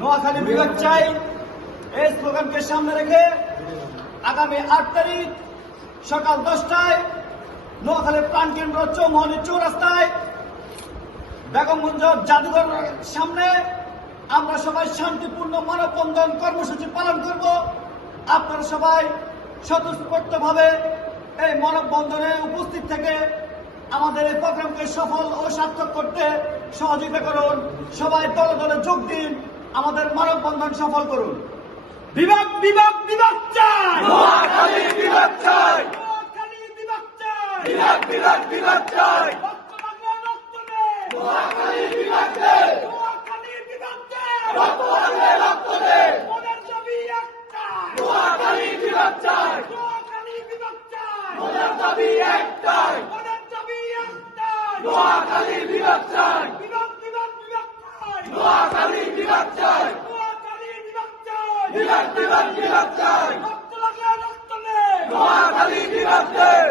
নোয়াখালী বিভাগ চাই এই স্লোগানকে সামনে রেখে আগামী 8 তারিখ সকাল 10টায় নোয়াখালী প্রাণকেন্দ্র চৌমোহনী চৌরাস্তায় বেগমগঞ্জ জাদুঘরের সামনে আমরা সবাই শান্তিপূর্ণ মানববন্ধন কর্মসূচি পালন করব। আপনারা সবাই স্বতঃস্ফূর্তভাবে এই মানববন্ধনে উপস্থিত থেকে আমাদের এই প্রোগ্রামকে সফল ও সার্থক করতে সহযোগিতা করুন। সবাই দলে দলে যোগ দিন, আমাদের মানববন্ধন সফল করুন। বিভাগ বিভাগ বিভাগ চাই, নোয়াখালী বিভাগ চাই, নোয়াখালী বিভাগ চাই, বিভাগ বিভাগ বিভাগ চাই, রক্ত লাগবে রক্ত দে, নোয়াখালী বিভাগ চাই, নোয়াখালী বিভাগ চাই, রক্ত লাগবে রক্ত দে, মনের দাবি একটাই, নোয়াখালী বিভাগ চাই, নোয়াখালী বিভাগ চাই, মনের দাবি একটাই, মনের দাবি একটাই, নোয়াখালী বিভাগ চাই, বিভাগ বিভাগ বিভাগ চাই, নোয়াখালী বিভাগ চাই, নোয়াখালী বিভাগ চাই, বিভাগ বিভাগ বিভাগ চাই, রক্ত লাগলে রক্ত দে, নোয়াখালী বিভাগ চাই।